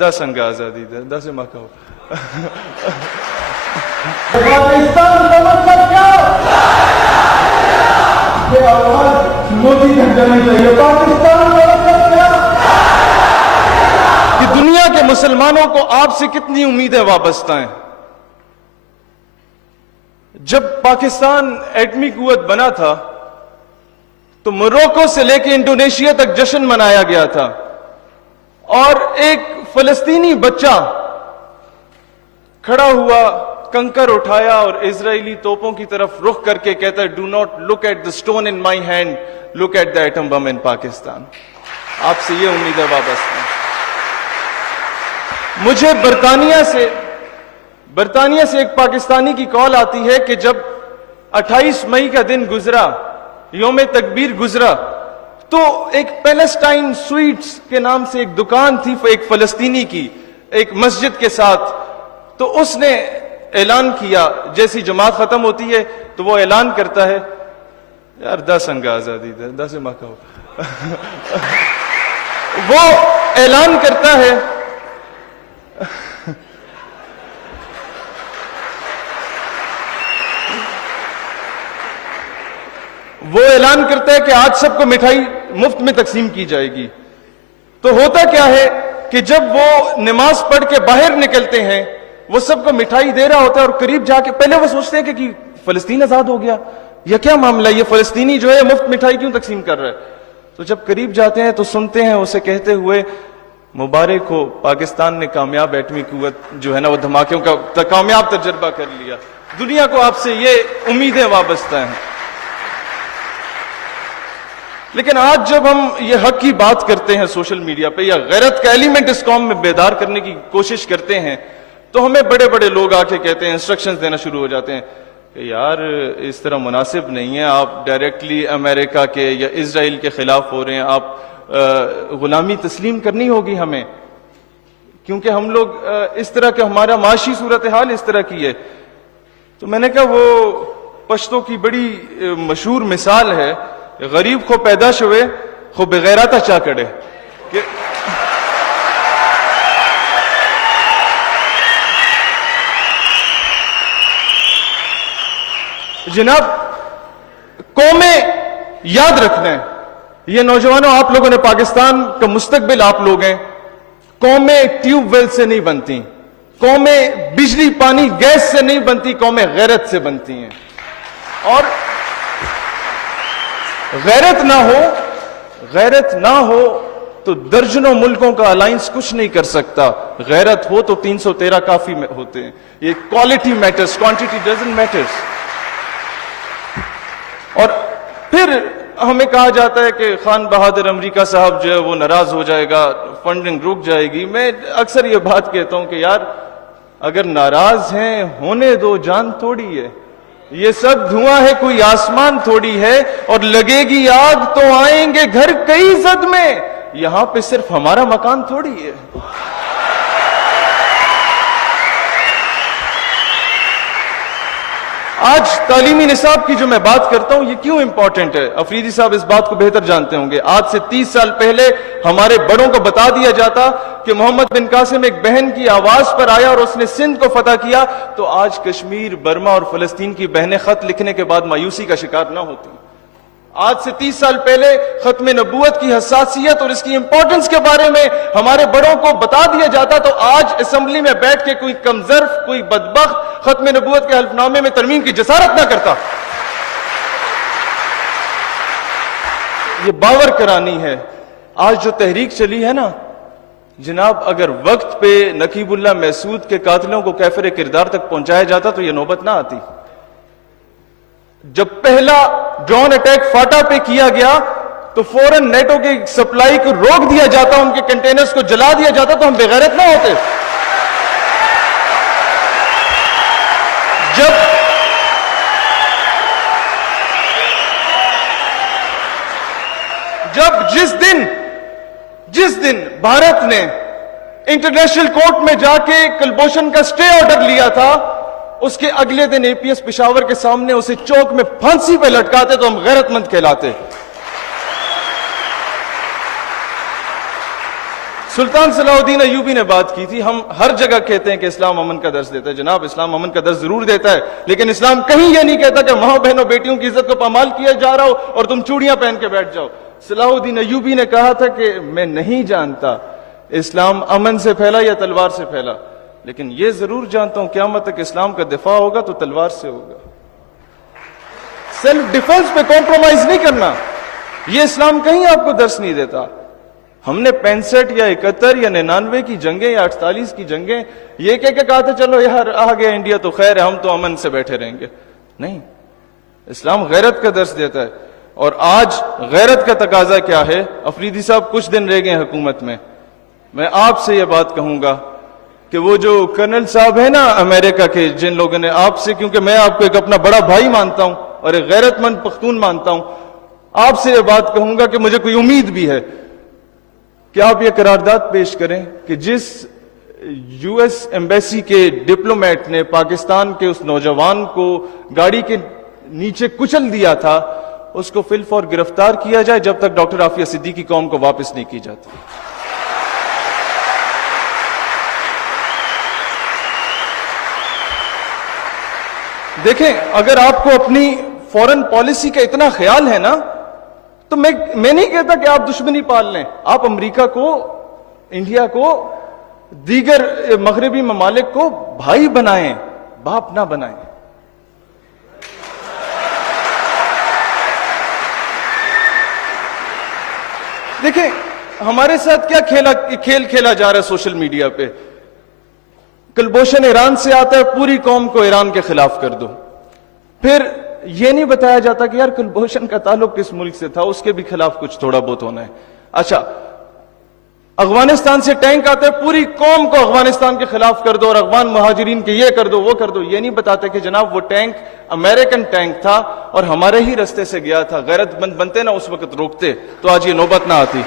دا څنګه ازادي ده؟ داسې مه کوه. پاکستان کا مطلب کیا؟ یہ آواز مودی تک جانی چاہیے. پاکستان کا مطلب کیا؟ کہ دنیا کے مسلمانوں کو آپ سے کتنی امیدیں وابستہ ہیں. جب پاکستان ایٹمی قوت بنا تھا تو موروکو سے لے کے انڈونیشیا تک جشن منایا گیا تھا، اور ایک فلسطینی بچہ کھڑا ہوا، کنکر اٹھایا اور اسرائیلی توپوں کی طرف رخ کر کے کہتا ہے do not look at the stone in my hand, look at the atom bomb in Pakistan. آپ سے یہ امیدیں وابستہ ہیں. مجھے برطانیہ سے ایک پاکستانی کی کال آتی ہے کہ جب 28 مئی کا دن گزرا، یوم تکبیر گزرا، تو ایک پیلسٹائن سویٹس کے نام سے ایک دکان تھی ایک فلسطینی کی ایک مسجد کے ساتھ، تو اس نے اعلان کیا، جیسی جماعت ختم ہوتی ہے تو وہ اعلان کرتا ہے، یار دا څنګه آزادی ده؟ دا سے مہ کہو. وہ اعلان کرتا ہے کہ آج سب کو مٹھائی مفت میں تقسیم کی جائے گی. تو ہوتا کیا ہے کہ جب وہ نماز پڑھ کے باہر نکلتے ہیں وہ سب کو مٹھائی دے رہا ہوتا ہے، اور قریب جا کے پہلے وہ سوچتے ہیں کہ فلسطین آزاد ہو گیا یا کیا معاملہ، یہ فلسطینی جو ہے مفت مٹھائی کیوں تقسیم کر رہا ہے. تو جب قریب جاتے ہیں تو سنتے ہیں اسے کہتے ہوئے مبارک ہو، پاکستان نے کامیاب ایٹمی قوت جو ہے نا وہ دھماکوں کا کامیاب تجربہ کر لیا. دنیا کو آپ سے یہ امیدیں وابستہ ہیں. لیکن آج جب ہم یہ حق کی بات کرتے ہیں سوشل میڈیا پہ، یا غیرت کا ایلیمنٹ اس قوم میں بیدار کرنے کی کوشش کرتے ہیں، تو ہمیں بڑے بڑے لوگ آ کے کہتے ہیں، انسٹرکشنز دینا شروع ہو جاتے ہیں کہ یار اس طرح مناسب نہیں ہے، آپ ڈائریکٹلی امریکہ کے یا اسرائیل کے خلاف ہو رہے ہیں، آپ غلامی تسلیم کرنی ہوگی ہمیں، کیونکہ ہم لوگ اس طرح کہ ہمارا معاشی صورتحال اس طرح کی ہے. تو میں نے کہا وہ پشتوں کی بڑی مشہور مثال ہے، غریب خو پیدا شوے خو بغیرتا چا کڑے. جناب قومیں یاد رکھنا ہے، یہ نوجوانوں آپ لوگوں نے پاکستان کا مستقبل آپ لوگ ہیں. قومیں ٹیوب ویل سے نہیں بنتی، قومیں بجلی پانی گیس سے نہیں بنتی، قومیں غیرت سے بنتی ہیں. اور غیرت نہ ہو تو درجنوں ملکوں کا الائنس کچھ نہیں کر سکتا. غیرت ہو تو 313 کافی ہوتے ہیں. یہ quality matters, quantity doesn't matters. اور پھر ہمیں کہا جاتا ہے کہ خان بہادر امریکہ صاحب جو ہے وہ ناراض ہو جائے گا، فنڈنگ رک جائے گی. میں اکثر یہ بات کہتا ہوں کہ یار اگر ناراض ہیں ہونے دو، جان تھوڑی ہے، یہ سب دھواں ہے، کوئی آسمان تھوڑی ہے، اور لگے گی آگ تو آئیں گے گھر کئی زد میں، یہاں پہ صرف ہمارا مکان تھوڑی ہے. آج تعلیمی نصاب کی جو میں بات کرتا ہوں یہ کیوں امپورٹنٹ ہے؟ افریدی صاحب اس بات کو بہتر جانتے ہوں گے. آج سے 30 سال پہلے ہمارے بڑوں کو بتا دیا جاتا کہ محمد بن قاسم ایک بہن کی آواز پر آیا اور اس نے سندھ کو فتح کیا، تو آج کشمیر، برما اور فلسطین کی بہنیں خط لکھنے کے بعد مایوسی کا شکار نہ ہوتی. آج سے 30 سال پہلے ختم نبوت کی حساسیت اور اس کی امپورٹنس کے بارے میں ہمارے بڑوں کو بتا دیا جاتا، تو آج اسمبلی میں بیٹھ کے کوئی کمزرف، کوئی بدبخت ختم نبوت کے حلف نامے میں ترمیم کی جسارت نہ کرتا. یہ باور کرانی ہے. آج جو تحریک چلی ہے نا جناب، اگر وقت پہ نقیب اللہ محسود کے قاتلوں کو کیفر کردار تک پہنچایا جاتا تو یہ نوبت نہ آتی. جب پہلا ڈرون اٹیک فاٹا پہ کیا گیا تو فوراً نیٹو کی سپلائی کو روک دیا جاتا، ان کے کنٹینرز کو جلا دیا جاتا، تو ہم بغیرت نہ ہوتے. جس دن بھارت نے انٹرنیشنل کورٹ میں جا کے کلبھوشن کا سٹے آرڈر لیا تھا، اس کے اگلے دن اے پی ایس پشاور کے سامنے اسے چوک میں پھانسی پہ لٹکاتے تو ہم غیرت مند کہلاتے. سلطان صلاح الدین ایوبی نے بات کی تھی. ہم ہر جگہ کہتے ہیں کہ اسلام امن کا درس دیتا ہے. جناب اسلام امن کا درس ضرور دیتا ہے, لیکن اسلام کہیں یہ نہیں کہتا کہ ماں بہنوں بیٹیوں کی عزت کو پامال کیا جا رہا ہو اور تم چوڑیاں پہن کے بیٹھ جاؤ. صلاح الدین ایوبی نے کہا تھا کہ میں نہیں جانتا اسلام امن سے پھیلا یا تلوار سے پھیلا, لیکن یہ ضرور جانتا ہوں قیامت تک اسلام کا دفاع ہوگا تو تلوار سے ہوگا. سیلف ڈیفنس پہ کمپرومائز نہیں کرنا, یہ اسلام کہیں آپ کو درس نہیں دیتا. ہم نے 65 یا 71 یا 99 کی جنگیں یا 48 کی جنگیں یہ کہہ کے کہا تھا چلو یار آ گیا انڈیا تو خیر ہے, ہم تو امن سے بیٹھے رہیں گے. نہیں, اسلام غیرت کا درس دیتا ہے. اور آج غیرت کا تقاضا کیا ہے؟ افریدی صاحب کچھ دن رہ گئے حکومت میں آپ سے یہ بات کہوں گا کہ وہ جو کرنل صاحب ہیں نا امریکہ کے, جن لوگوں نے آپ سے, کیونکہ میں آپ کو ایک اپنا بڑا بھائی مانتا ہوں اور ایک غیرت مند پختون مانتا ہوں, آپ سے یہ بات کہوں گا کہ مجھے کوئی امید بھی ہے کہ آپ یہ قرارداد پیش کریں کہ جس یو ایس ایمبیسی کے ڈپلومیٹ نے پاکستان کے اس نوجوان کو گاڑی کے نیچے کچل دیا تھا, اس کو فی الفور گرفتار کیا جائے جب تک ڈاکٹر عافیہ صدیقی قوم کو واپس نہیں کی جاتی. دیکھیں, اگر آپ کو اپنی فورن پالیسی کا اتنا خیال ہے نا, تو میں نہیں کہتا کہ آپ دشمنی پال لیں. آپ امریکہ کو, انڈیا کو, دیگر مغربی ممالک کو بھائی بنائیں, باپ نہ بنائیں. دیکھیں ہمارے ساتھ کیا کھیل کھیلا جا رہا ہے سوشل میڈیا پہ. کلبھوشن ایران سے آتا ہے, پوری قوم کو ایران کے خلاف کر دو. پھر یہ نہیں بتایا جاتا کہ یار کلبھوشن کا تعلق کس ملک سے تھا, اس کے بھی خلاف کچھ تھوڑا بہت ہونا ہے. اچھا, افغانستان سے ٹینک آتا ہے, پوری قوم کو افغانستان کے خلاف کر دو اور افغان مہاجرین کے یہ کر دو وہ کر دو. یہ نہیں بتاتے کہ جناب وہ ٹینک امریکن ٹینک تھا اور ہمارے ہی رستے سے گیا تھا. غیرت مند بنتے نا اس وقت روکتے تو آج یہ نوبت نہ آتی.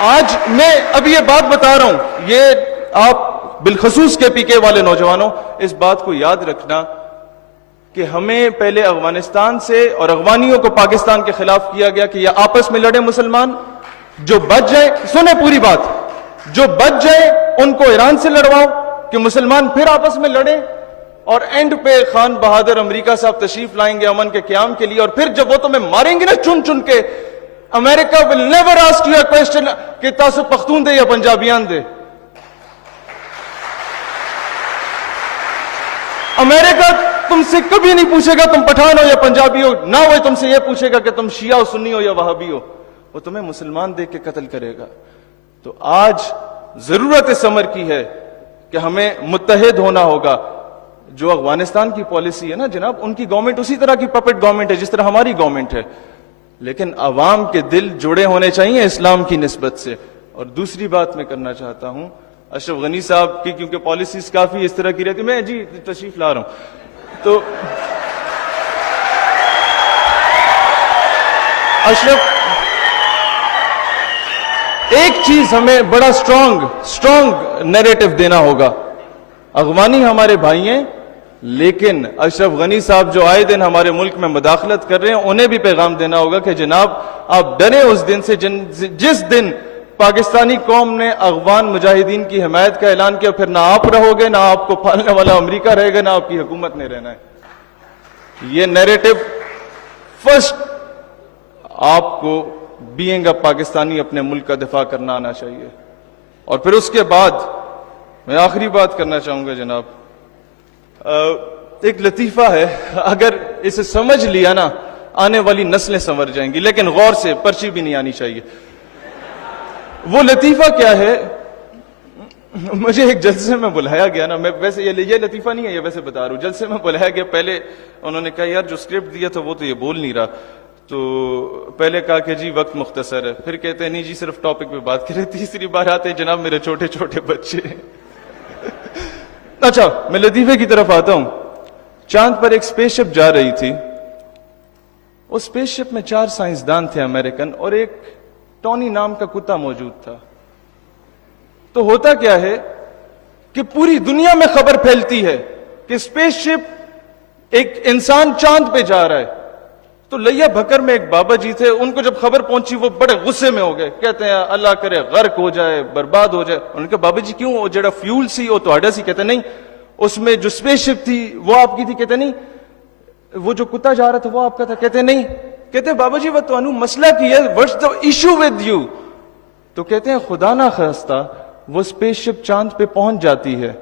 آج میں اب یہ بات بتا رہا ہوں, یہ آپ بالخصوص کے پی کے والے نوجوانوں اس بات کو یاد رکھنا کہ ہمیں پہلے افغانستان سے اور افغانیوں کو پاکستان کے خلاف کیا گیا کہ یہ آپس میں لڑے مسلمان, جو بچ جائے, سنیں پوری بات, جو بچ جائے ان کو ایران سے لڑواؤ کہ مسلمان پھر آپس میں لڑیں, اور اینڈ پہ خان بہادر امریکہ صاحب تشریف لائیں گے امن کے قیام کے لیے, اور پھر جب وہ تمہیں ماریں گے نا چن چن کے, امریکہ will never ask you a question کہ تاسو پختون دے یا پنجابیان دے. امریکہ تم سے کبھی نہیں پوچھے گا تم پٹھان ہو یا پنجابی ہو, نہ وہ تم سے یہ پوچھے گا کہ تم شیعہ ہو, سنی ہو یا وہابی ہو. وہ تمہیں مسلمان دیکھ کے قتل کرے گا. تو آج ضرورت اس امر کی ہے کہ ہمیں متحد ہونا ہوگا. جو افغانستان کی پالیسی ہے نا جناب, ان کی گورنمنٹ اسی طرح کی پپٹ گورنمنٹ ہے جس طرح ہماری گورنمنٹ ہے, لیکن عوام کے دل جڑے ہونے چاہیے اسلام کی نسبت سے. اور دوسری بات میں کرنا چاہتا ہوں اشرف غنی صاحب کی, کیونکہ پالیسیز کافی اس طرح کی رہتی, میں جی تشریف لا رہا ہوں. تو اشرف, ایک چیز ہمیں بڑا سٹرونگ نیریٹو دینا ہوگا. افغانی ہمارے بھائی ہیں, لیکن اشرف غنی صاحب جو آئے دن ہمارے ملک میں مداخلت کر رہے ہیں, انہیں بھی پیغام دینا ہوگا کہ جناب آپ ڈریں اس دن سے جس دن پاکستانی قوم نے افغان مجاہدین کی حمایت کا اعلان کیا. پھر نہ آپ رہو گے, نہ آپ کو پالنے والا امریکہ رہے گا, نہ آپ کی حکومت نے رہنا ہے. یہ نیریٹو فرسٹ آپ کو بینگ اے پاکستانی اپنے ملک کا دفاع کرنا آنا چاہیے. اور پھر اس کے بعد میں آخری بات کرنا چاہوں گا جناب, ایک لطیفہ ہے, اگر اسے سمجھ لیا نا آنے والی نسلیں سنور جائیں گی, لیکن غور سے, پرچی بھی نہیں آنی چاہیے. وہ لطیفہ کیا ہے, مجھے ایک جلسے میں بلایا گیا نا, میں ویسے یہ لطیفہ نہیں ہے, یہ ویسے بتا رہا ہوں. جلسے میں بلایا گیا, پہلے انہوں نے کہا یار جو اسکرپٹ دیا تھا وہ تو یہ بول نہیں رہا. تو پہلے کہا کہ جی وقت مختصر ہے, پھر کہتے ہیں نہیں جی صرف ٹاپک پہ بات کریں. تیسری بار آتے ہیں جناب میرے چھوٹے چھوٹے بچے. اچھا میں لطیفے کی طرف آتا ہوں. چاند پر ایک اسپیس شپ جا رہی تھی. اس اسپیس شپ میں 4 سائنسدان تھے امریکن, اور ایک ٹونی نام کا کتا موجود تھا. تو ہوتا کیا ہے کہ پوری دنیا میں خبر پھیلتی ہے کہ اسپیس شپ ایک انسان چاند پہ جا رہا ہے. تو لیا بھکر میں ایک بابا جی تھے, ان کو جب خبر پہنچی وہ بڑے غصے میں ہو گئے, کہتے ہیں اللہ کرے غرق ہو جائے, برباد ہو جائے. انہوں نے کہا بابا جی کیوں, وہ جڑا فیول سی وہ تہاڈا سی؟ کہتے نہیں, اس میں جو اسپیس شپ تھی وہ آپ کی تھی. کہتے نہیں, وہ جو کتا جا رہا تھا وہ آپ کا تھا. کہتے نہیں. کہتے بابا جی وہ تو مسئلہ کی ہے, what's the issue with you? تو کہتے ہیں خدا نہ خواستہ وہ اسپیس شپ چاند پہ پہنچ جاتی ہے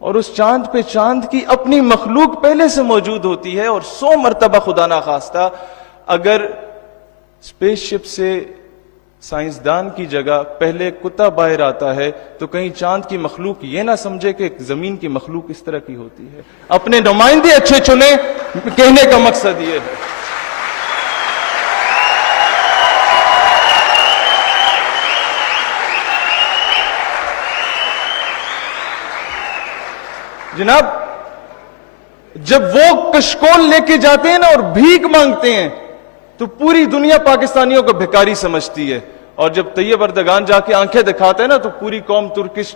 اور اس چاند پہ چاند کی اپنی مخلوق پہلے سے موجود ہوتی ہے, اور 100 مرتبہ خدا نہ خواستہ اگر اسپیس شپ سے سائنسدان کی جگہ پہلے کتا باہر آتا ہے تو کہیں چاند کی مخلوق یہ نہ سمجھے کہ زمین کی مخلوق اس طرح کی ہوتی ہے. اپنے نمائندے اچھے چنے, کہنے کا مقصد یہ ہے. جناب جب وہ کشکول لے کے جاتے ہیں نا اور بھیک مانگتے ہیں تو پوری دنیا پاکستانیوں کو بھکاری سمجھتی ہے, اور جب طیب اردگان جا کے آنکھیں دکھاتے ہیں نا تو پوری قوم ترکش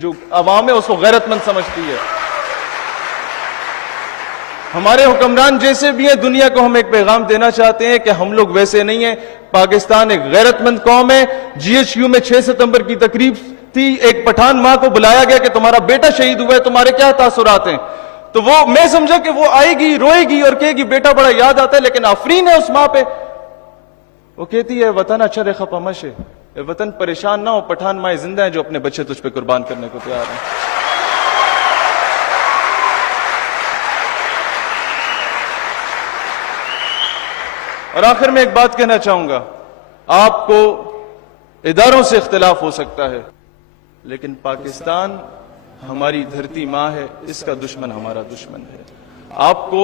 جو عوام ہے اس کو غیرت مند سمجھتی ہے. ہمارے حکمران جیسے بھی ہیں, دنیا کو ہم ایک پیغام دینا چاہتے ہیں کہ ہم لوگ ویسے نہیں ہیں. پاکستان ایک غیرت مند قوم ہے. GHQ میں 6 ستمبر کی تقریب تھی, ایک پٹھان ماں کو بلایا گیا کہ تمہارا بیٹا شہید ہوا ہے, تمہارے کیا تاثرات ہیں؟ تو وہ, میں سمجھا کہ وہ آئے گی, روئے گی اور کہے گی بیٹا بڑا یاد آتا ہے, لیکن آفرین ہے اس ماں پہ. وہ کہتی ہے وطن اچھا رے خپا مشے, وطن پریشان نہ ہو, پٹھان مائیں زندہ ہیں جو اپنے بچے تجھ پہ قربان کرنے کو تیار ہیں. اور آخر میں ایک بات کہنا چاہوں گا, آپ کو اداروں سے اختلاف ہو سکتا ہے لیکن پاکستان ہماری دھرتی ماں ہے, اس کا دشمن ہمارا دشمن ہے. آپ کو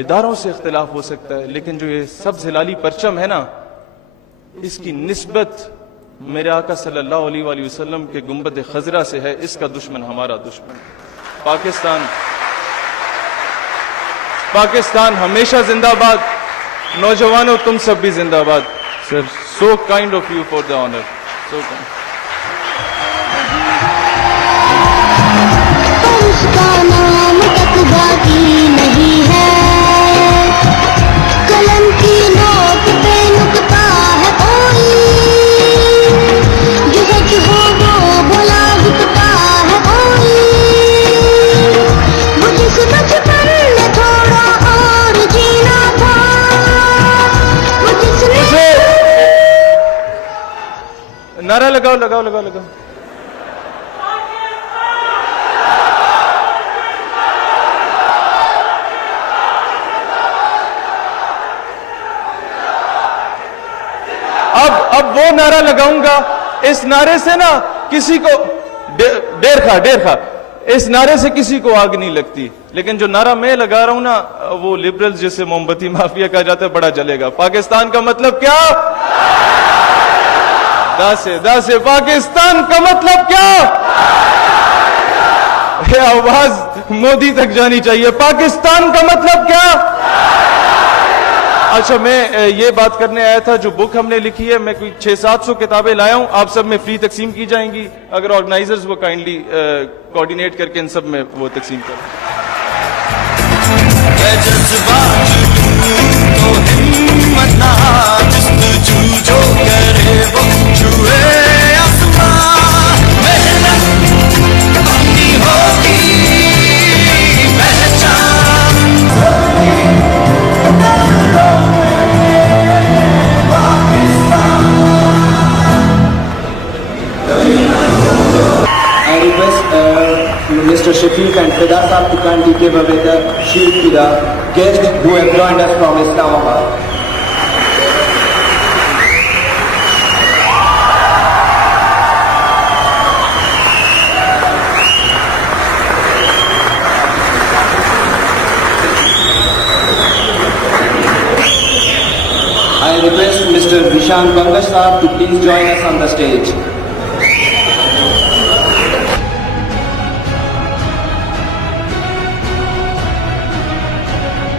اداروں سے اختلاف ہو سکتا ہے لیکن جو یہ سبز ہلالی پرچم ہے نا, اس کی نسبت میرے آقا صلی اللہ علیہ وآلہ وسلم کے گنبد خضرا سے ہے, اس کا دشمن ہمارا دشمن. پاکستان ہمیشہ زندہ باد. نوجوانوں تم سب بھی زندہ باد. Sir, so kind of you for the honour, so kind. اس کا نام تقویٰ کی نہیں ہے, قلم کی نوک پہ نکتا ہے کوئی, جو سچ ہو وہ بولا بکتا ہے کوئی, وہ جس بچپن میں تھوڑا اور جینا تھا, وہ جس نے نعرہ لگاؤ لگاؤ لگاؤ لگاؤ. اب وہ نعرہ لگاؤں گا, اس نعرے سے نا کسی کو ڈیر کھا, اس نعرے سے کسی کو آگ نہیں لگتی, لیکن جو نعرہ میں لگا رہا ہوں نا وہ لبرلز جیسے موم بتی مافیا کہا جاتا ہے, بڑا جلے گا. پاکستان کا مطلب کیا؟ داسے پاکستان کا مطلب کیا؟ یہ آواز مودی تک جانی چاہیے. پاکستان کا مطلب کیا؟ اچھا, میں یہ بات کرنے آیا تھا, جو بک ہم نے لکھی ہے, میں کوئی 600-700 کتابیں لایا ہوں, آپ سب میں فری تقسیم کی جائیں گی اگر آرگنائزرز وہ کائنڈلی کوارڈینیٹ کر کے ان سب میں وہ تقسیم کریں. Mr. Shafiq and Fida Saab to kindly give away the shield to the guests who have joined us from Islamabad. I request Mr. Vishan Bangash Saab to please join us on the stage.